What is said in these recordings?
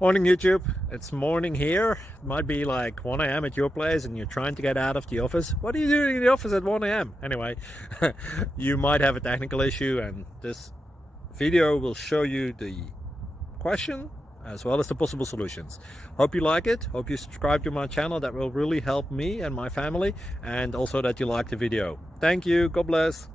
Morning YouTube, it's morning here. It might be like 1 a.m. at your place and you're trying to get out of the office. What are you doing in the office at 1 a.m.? Anyway, you might have a technical issue and this video will show you the question as well as the possible solutions. Hope you like it, hope you subscribe to my channel. That will really help me and my family, and also that you like the video. Thank you, God bless.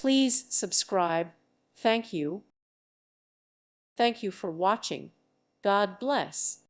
Please subscribe. Thank you. Thank you for watching. God bless.